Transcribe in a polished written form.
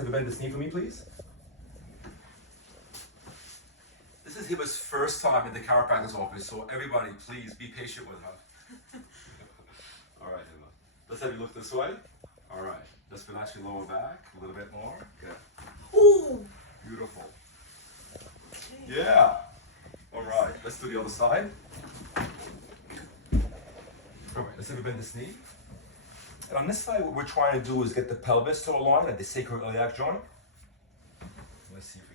have you bend this knee for me, please? This is Hiba's first time in the chiropractor's office, so everybody, please be patient with her. All right, Hiba. Let's have you look this way. All right. Let's relax your lower back a little bit more. Good. Ooh. Beautiful. Yeah. All right. Let's do the other side. All right. Let's have you bend this knee. And on this side, what we're trying to do is get the pelvis to align at the sacroiliac joint. Let's see if